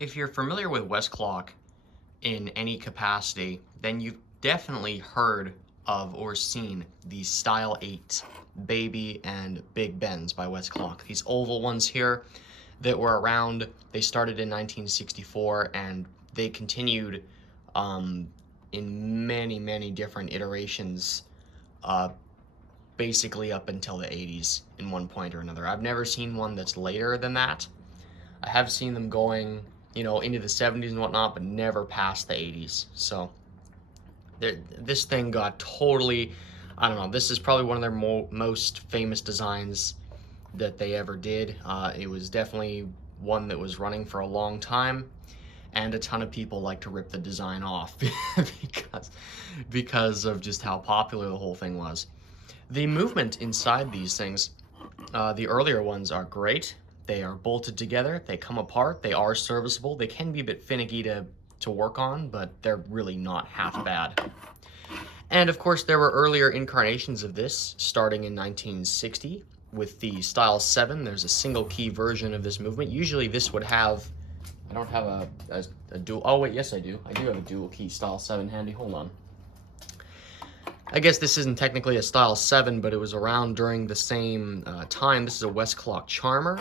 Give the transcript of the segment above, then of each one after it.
If you're familiar with Westclox in any capacity, then you've definitely heard of or seen the Style 8 Baby and Big Bens by Westclox. These oval ones here that were around, they started in 1964 and they continued in many different iterations, basically up until the 80s in one point or another. I've never seen one that's later than that. I have seen them going, into the 70s and whatnot, but never past the 80s. So this thing got totally, I don't know, this is probably one of their most famous designs that they ever did. It was definitely one that was running for a long time, and a ton of people like to rip the design off because of just how popular the whole thing was. The movement inside these things, the earlier ones are great. They are bolted together, they come apart, they are serviceable. They can be a bit finicky to work on, but they're really not half bad. And of course, there were earlier incarnations of this, starting in 1960 with the Style 7. There's a single key version of this movement. Usually this would have, I don't have a dual, oh wait, yes I do. I do have a dual key Style 7 handy, hold on. I guess this isn't technically a Style 7, but it was around during the same time. This is a Westclox Charmer.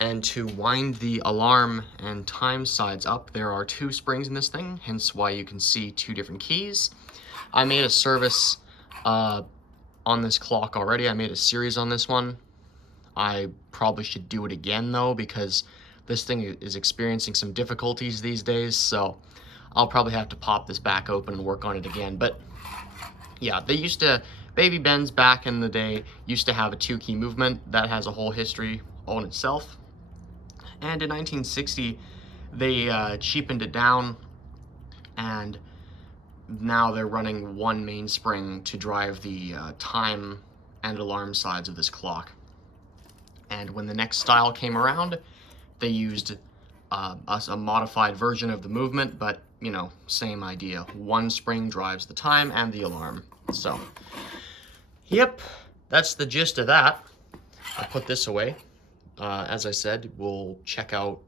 And to wind the alarm and time sides up, there are two springs in this thing, hence why you can see two different keys. I made a service on this clock already. I made a series on this one. I probably should do it again though, because this thing is experiencing some difficulties these days, so I'll probably have to pop this back open and work on it again. But yeah, Baby Ben's back in the day used to have a 2-key movement. That has a whole history on itself. And in 1960, they cheapened it down, and now they're running one mainspring to drive the time and alarm sides of this clock. And when the next style came around, they used a modified version of the movement, but same idea. One spring drives the time and the alarm. So, yep, that's the gist of that. I'll put this away. As I said, we'll check out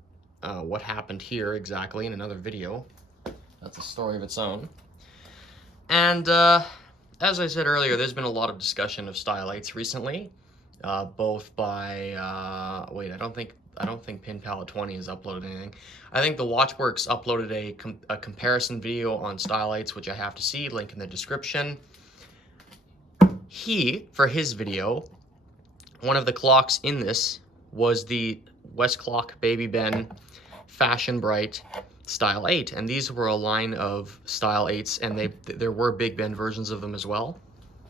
what happened here exactly in another video. That's a story of its own. And as I said earlier, there's been a lot of discussion of Style 8s recently, both by wait, I don't think Pin Palette 20 has uploaded anything. I think the Watchworks uploaded a comparison video on Style 8s, which I have to see, link in the description. For his video, one of the clocks in this was the Westclox Baby Ben Fashion Bright Style 8, and these were a line of Style 8s, and there were Big Ben versions of them as well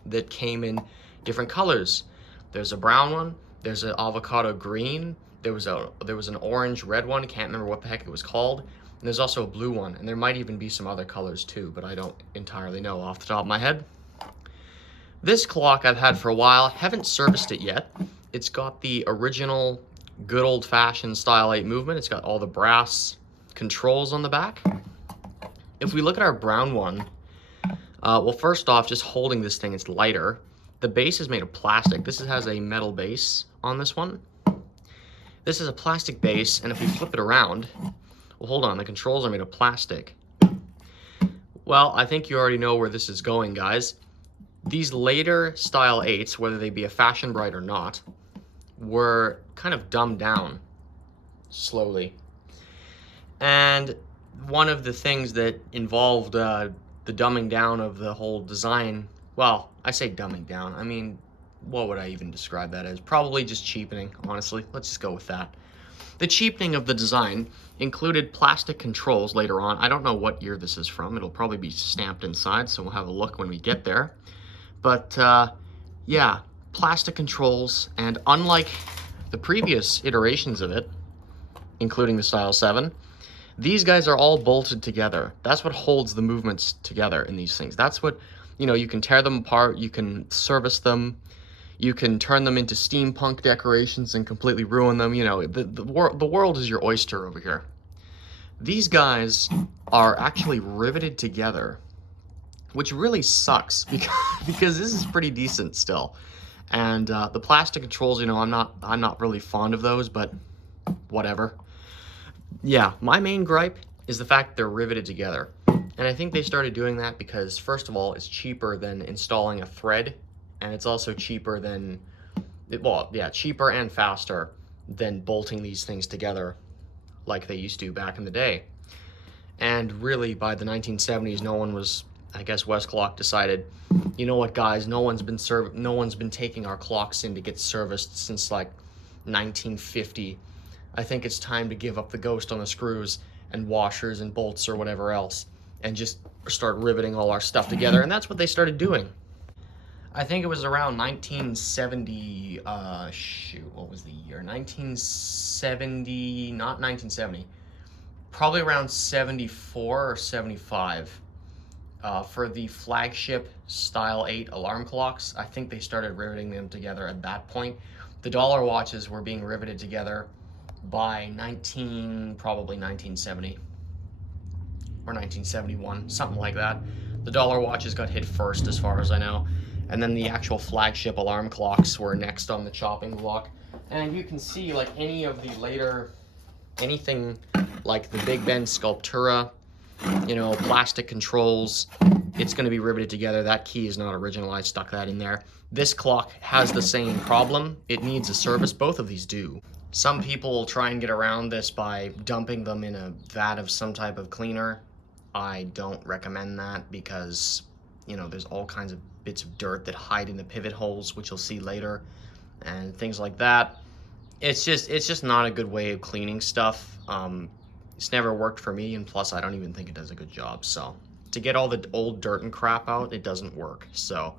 that came in different colors. There's a brown one, there's an avocado green, there was an orange red one, can't remember what the heck it was called, and there's also a blue one, and there might even be some other colors too, but I don't entirely know off the top of my head. This clock I've had for a while, haven't serviced it yet. It's got the original good old-fashioned Style 8 movement. It's got all the brass controls on the back. If we look at our brown one, well, first off, just holding this thing, it's lighter. The base is made of plastic. This has a metal base on this one. This is a plastic base, and if we flip it around, well, hold on, the controls are made of plastic. Well, I think you already know where this is going, guys. These later Style 8s, whether they be a Fashion Bright or not, were kind of dumbed down slowly. And one of the things that involved the dumbing down of the whole design, well, I say dumbing down, I mean, what would I even describe that as? Probably just cheapening, honestly. Let's just go with that. The cheapening of the design included plastic controls later on. I don't know what year this is from. It'll probably be stamped inside, so we'll have a look when we get there. But yeah, plastic controls, and unlike the previous iterations of it, including the Style 7, these guys are all bolted together. That's what holds the movements together in these things. That's what, you can tear them apart, you can service them, you can turn them into steampunk decorations and completely ruin them. The world is your oyster over here. These guys are actually riveted together, which really sucks because this is pretty decent still. And the plastic controls, I'm not really fond of those, but whatever. Yeah, my main gripe is the fact they're riveted together. And I think they started doing that because, first of all, it's cheaper than installing a thread, and it's also cheaper than, well, yeah, cheaper and faster than bolting these things together like they used to back in the day. And really, by the 1970s, no one was, I guess Westclox decided, you know what, guys, no one's been taking our clocks in to get serviced since like 1950. I think it's time to give up the ghost on the screws and washers and bolts or whatever else and just start riveting all our stuff together. And that's what they started doing. I think it was around 1970, shoot, what was the year? 1970, not 1970, probably around 74 or 75. For the flagship Style 8 alarm clocks, I think they started riveting them together at that point. The dollar watches were being riveted together by probably 1970 or 1971, something like that. The dollar watches got hit first, as far as I know, and then the actual flagship alarm clocks were next on the chopping block. And you can see, like, any of the later, anything like the Big Ben Sculptura, you know, plastic controls, it's going to be riveted together. That key is not original. I stuck that in there. This clock has the same problem. It needs a service. Both of these do. Some people try and get around this by dumping them in a vat of some type of cleaner. I don't recommend that because, you know, there's all kinds of bits of dirt that hide in the pivot holes, which you'll see later, and things like that. It's just not a good way of cleaning stuff. It's never worked for me, and plus I don't even think it does a good job. So to get all the old dirt and crap out, it doesn't work. So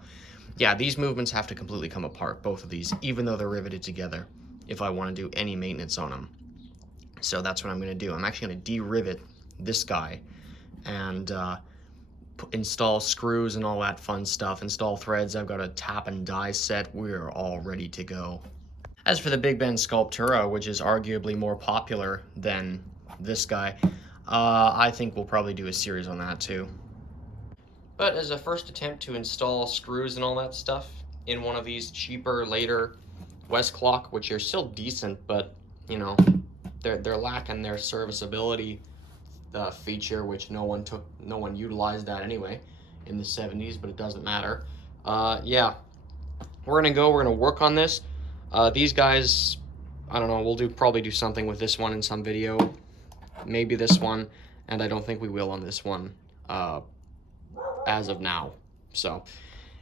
yeah, these movements have to completely come apart, both of these, even though they're riveted together, if I want to do any maintenance on them. So that's what I'm going to do. I'm actually going to de-rivet this guy and install screws and all that fun stuff, install threads. I've got a tap and die set. We're all ready to go. As for the Big Ben Sculptura, which is arguably more popular than this guy, I think we'll probably do a series on that too. But as a first attempt to install screws and all that stuff in one of these cheaper, later Westclox, which are still decent, but, you know, they're lacking their serviceability feature, which no one utilized that anyway in the 70s, but it doesn't matter. Yeah, we're gonna work on this. These guys, I don't know, we'll probably do something with this one in some video, maybe this one, and I don't think we will on this one as of now. So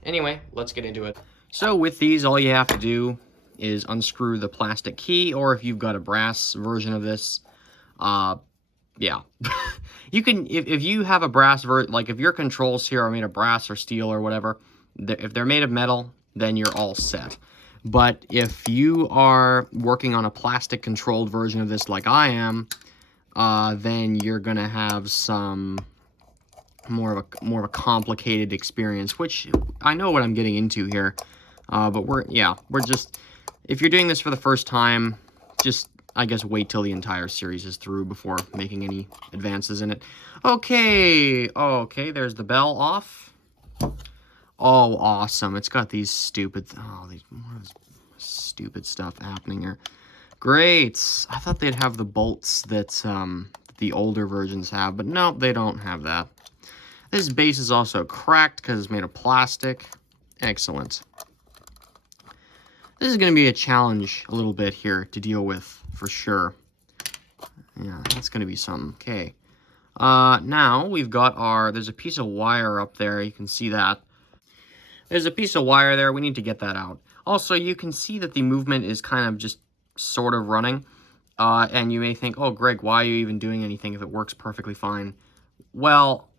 anyway, let's get into it. So with these, all you have to do is unscrew the plastic key, or if you've got a brass version of this, yeah. You can, if you have a brass like if your controls here are made of brass or steel or whatever, if they're made of metal, then you're all set. But if you are working on a plastic controlled version of this like I am, then you're gonna have some more of a complicated experience, which I know what I'm getting into here. But we're just, if you're doing this for the first time, just, I guess, wait till the entire series is through before making any advances in it. Okay, there's the bell off. Oh, awesome. It's got these stupid, more of this stupid stuff happening here. Great. I thought they'd have the bolts that the older versions have, but no, they don't have that. This base is also cracked because it's made of plastic. Excellent. This is going to be a challenge a little bit here to deal with, for sure. Yeah, that's going to be something. Okay. Now, we've got there's a piece of wire up there. You can see that. There's a piece of wire there. We need to get that out. Also, you can see that the movement is kind of just sort of running. And you may think, oh, Greg, why are you even doing anything if it works perfectly fine? Well,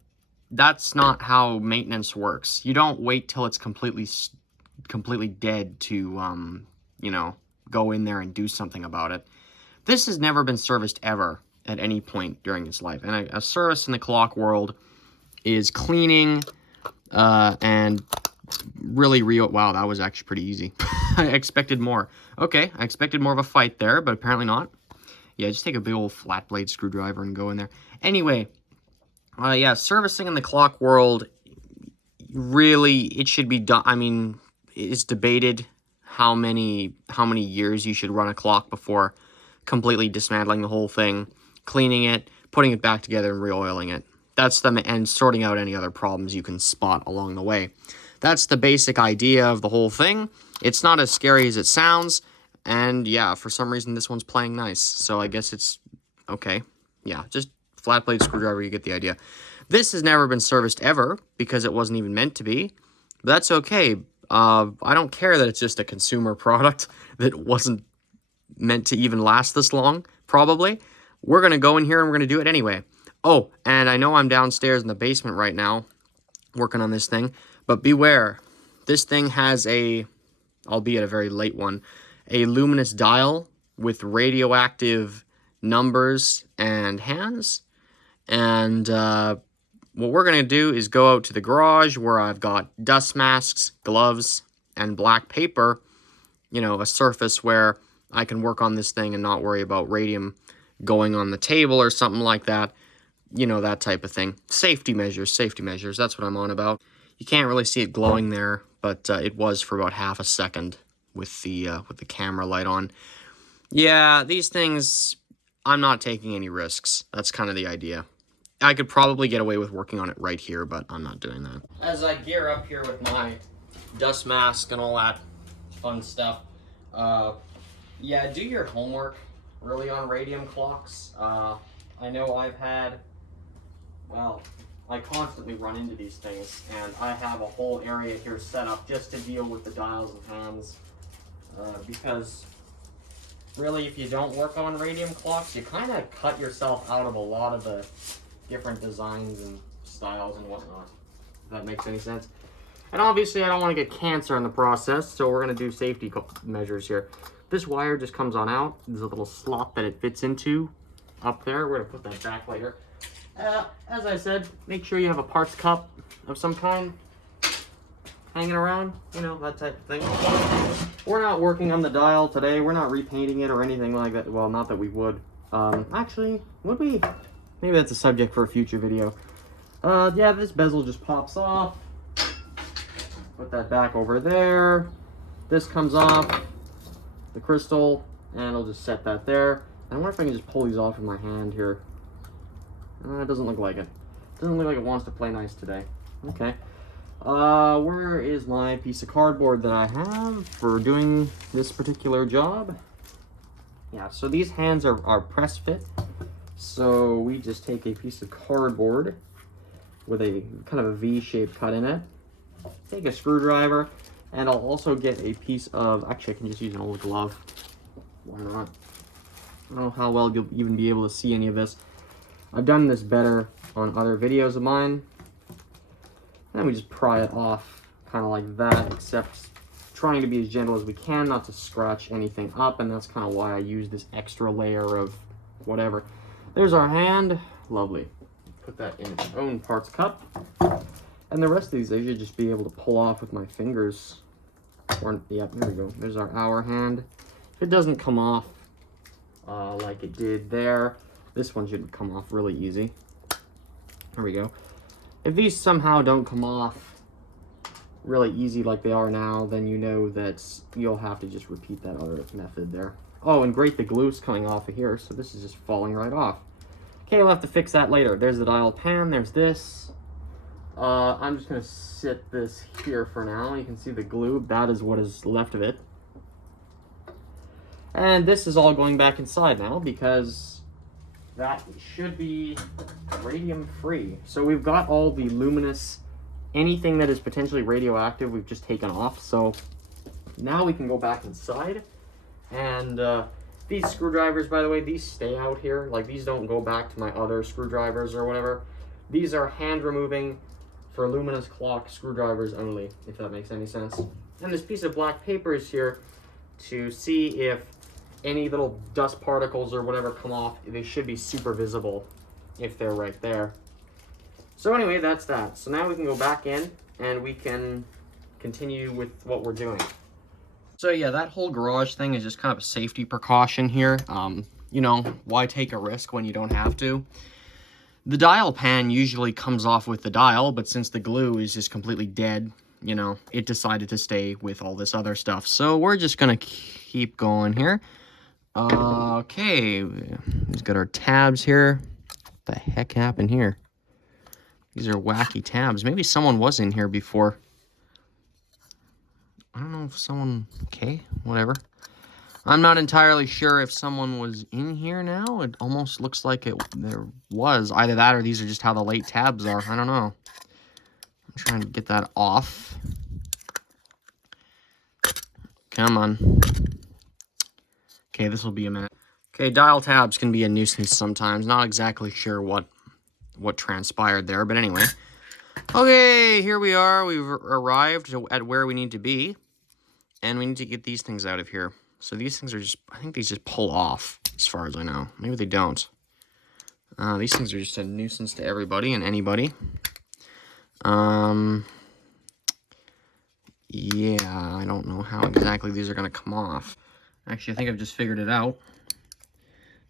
that's not how maintenance works. You don't wait till it's completely dead to, you know, go in there and do something about it. This has never been serviced ever at any point during its life. And a service in the clock world is cleaning and really wow, that was actually pretty easy. I expected more. Okay, I expected more of a fight there, but apparently not. Yeah, just take a big old flat blade screwdriver and go in there. Anyway, yeah, servicing in the clock world, really, it should be done. I mean, it's debated how many years you should run a clock before completely dismantling the whole thing. cleaning it, putting it back together, and re-oiling it. That's and sorting out any other problems you can spot along the way. That's the basic idea of the whole thing. It's not as scary as it sounds, and yeah, for some reason this one's playing nice, so I guess it's okay. Yeah, just flat blade screwdriver, you get the idea. This has never been serviced ever, because it wasn't even meant to be, but that's okay. I don't care that it's just a consumer product that wasn't meant to even last this long, probably. We're going to go in here and we're going to do it anyway. Oh, and I know I'm downstairs in the basement right now, working on this thing, but beware. This thing has a, albeit a very late one, a luminous dial with radioactive numbers and hands. And what we're going to do is go out to the garage where I've got dust masks, gloves, and black paper, you know, a surface where I can work on this thing and not worry about radium going on the table or something like that. You know, that type of thing. Safety measures, that's what I'm on about. You can't really see it glowing there, but it was for about half a second with the camera light on. Yeah, these things, I'm not taking any risks. That's kind of the idea. I could probably get away with working on it right here, but I'm not doing that. As I gear up here with my dust mask and all that fun stuff, yeah, do your homework, really, on radium clocks. I know I've had, well, I constantly run into these things, and I have a whole area here set up just to deal with the dials and hands, because really, if you don't work on radium clocks, you kind of cut yourself out of a lot of the different designs and styles and whatnot, if that makes any sense. And obviously, I don't want to get cancer in the process, so we're going to do safety measures here. This wire just comes on out. There's a little slot that it fits into up there. We're going to put that back later. As I said, make sure you have a parts cup of some kind hanging around, you know, that type of thing. We're not working on the dial today. We're not repainting it or anything like that. Well, not that we would. Actually, would we? Maybe that's a subject for a future video. Yeah, this bezel just pops off. Put that back over there. This comes off, the crystal, and I'll just set that there. I wonder if I can just pull these off with my hand here. It doesn't look like it. Doesn't look like it wants to play nice today. Okay. Where is my piece of cardboard that I have for doing this particular job? Yeah, so these hands are press fit. So we just take a piece of cardboard with a kind of a V-shape cut in it. Take a screwdriver, and I'll also get a piece of, actually I can just use an old glove. Why not? I don't know how well you'll even be able to see any of this. I've done this better on other videos of mine. And then we just pry it off, kind of like that, except trying to be as gentle as we can, not to scratch anything up, and that's kind of why I use this extra layer of whatever. There's our hand. Lovely. Put that in its own parts cup. And the rest of these I should just be able to pull off with my fingers. Or, yep, there we go. There's our hour hand. If it doesn't come off like it did there, this one should come off really easy. There we go. If these somehow don't come off really easy like they are now, then you know that you'll have to just repeat that other method there. Oh, and great, the glue's coming off of here, so this is just falling right off. Okay, we'll have to fix that later. There's the dial pan, there's this. I'm just going to sit this here for now. You can see the glue. That is what is left of it. And this is all going back inside now because that should be radium free. So we've got all the luminous, anything that is potentially radioactive, we've just taken off. So now we can go back inside. And these screwdrivers, by the way, these stay out here. Like, these don't go back to my other screwdrivers or whatever. These are hand removing for luminous clock screwdrivers only, if that makes any sense. And this piece of black paper is here to see if any little dust particles or whatever come off. They should be super visible if they're right there. So anyway, that's that. So now we can go back in and we can continue with what we're doing. So yeah, that whole garage thing is just kind of a safety precaution here. You know, why take a risk when you don't have to? The dial pan usually comes off with the dial, but since the glue is just completely dead, you know, it decided to stay with all this other stuff. So we're just going to keep going here. Okay, we've got our tabs here. What the heck happened here? These are wacky tabs. Maybe someone was in here before. I don't know if someone... Okay, whatever. I'm not entirely sure if someone was in here now. It almost looks like there was. Either that or these are just how the late tabs are. I don't know. I'm trying to get that off. Come on. Okay, this will be a minute. Okay, dial tabs can be a nuisance sometimes. Not exactly sure what transpired there, but anyway. Okay, here we are. We've arrived at where we need to be. And we need to get these things out of here. So these things are just, I think these just pull off, as far as I know. Maybe they don't. These things are just a nuisance to everybody and anybody. Yeah, I don't know how exactly these are going to come off. Actually, I think I've just figured it out.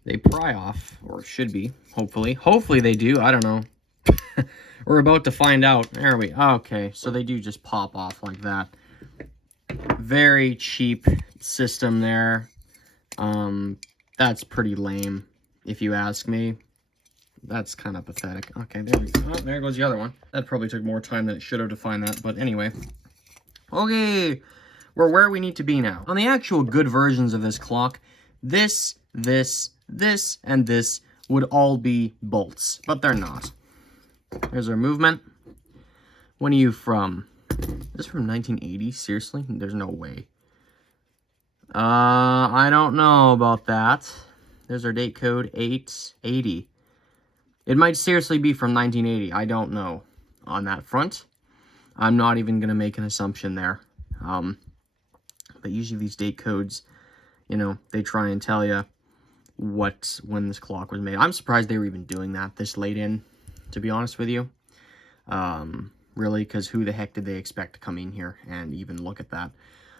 They pry off, or should be, hopefully. Hopefully they do, I don't know. We're about to find out. There we go. Okay, so they do just pop off like that. Very cheap system there. That's pretty lame, if you ask me. That's kind of pathetic. Okay, there we go. Oh, there goes the other one. That probably took more time than it should have to find that, but anyway. Okay, we're where we need to be now. On the actual good versions of this clock, this, and this would all be bolts, but they're not. There's our movement. When are you from? Is this from 1980? Seriously? There's no way. I don't know about that. There's our date code, 880. It might seriously be from 1980. I don't know on that front. I'm not even going to make an assumption there. But usually these date codes, you know, they try and tell you when this clock was made. I'm surprised they were even doing that this late in, to be honest with you. Really, because who the heck did they expect to come in here and even look at that?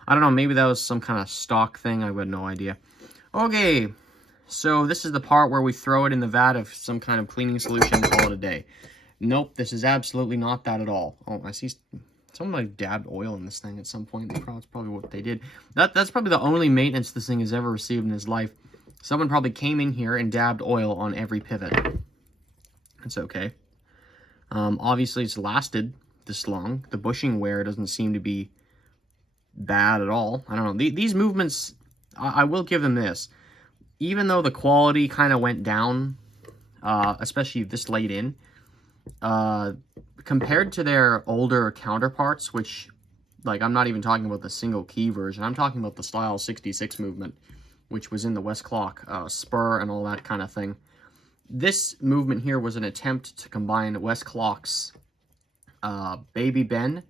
I don't know, maybe that was some kind of stock thing. I have no idea. Okay, so this is the part where we throw it in the vat of some kind of cleaning solution and call it a day. Nope, this is absolutely not that at all. Oh, I see someone like dabbed oil in this thing at some point. That's probably what they did. That's probably the only maintenance this thing has ever received in his life. Someone probably came in here and dabbed oil on every pivot. It's okay. Obviously, it's lasted this long. The bushing wear doesn't seem to be bad at all. I don't know. These movements, I will give them this. Even though the quality kind of went down, especially this late in, compared to their older counterparts, which, like, I'm not even talking about the single key version. I'm talking about the Style 66 movement, which was in the Westclox spur and all that kind of thing. This movement here was an attempt to combine Westclox Baby Ben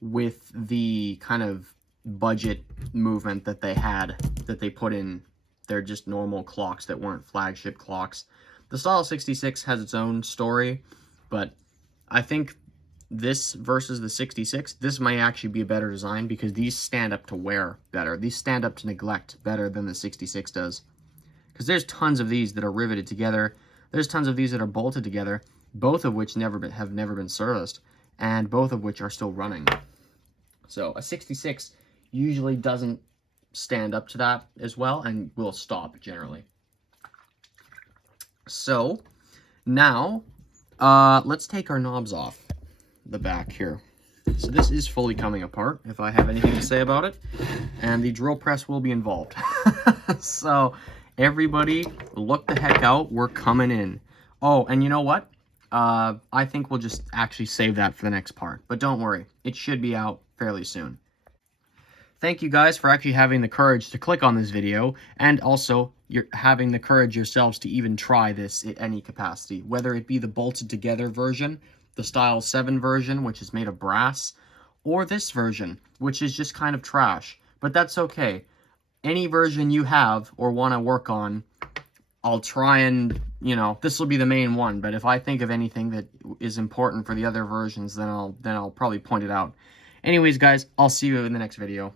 with the kind of budget movement that they had, that they put in their just normal clocks that weren't flagship clocks. The Style 66 has its own story, but I think this versus the 66, this might actually be a better design because these stand up to wear better. These stand up to neglect better than the 66 does. Because there's tons of these that are riveted together. There's tons of these that are bolted together, both of which have never been serviced, and both of which are still running. So a 66 usually doesn't stand up to that as well and will stop generally. So now let's take our knobs off the back here. So this is fully coming apart, if I have anything to say about it, and the drill press will be involved. So everybody look the heck out, we're coming in. Oh, and you know what? I think we'll just actually save that for the next part, but don't worry, it should be out fairly soon. Thank you guys for actually having the courage to click on this video, and also you're having the courage yourselves to even try this at any capacity, whether it be the bolted together version, the Style 7 version, which is made of brass, or this version, which is just kind of trash. But that's okay. Any version you have or want to work on, I'll try and, you know, this will be the main one, but if I think of anything that is important for the other versions, then I'll probably point it out. Anyways, guys, I'll see you in the next video.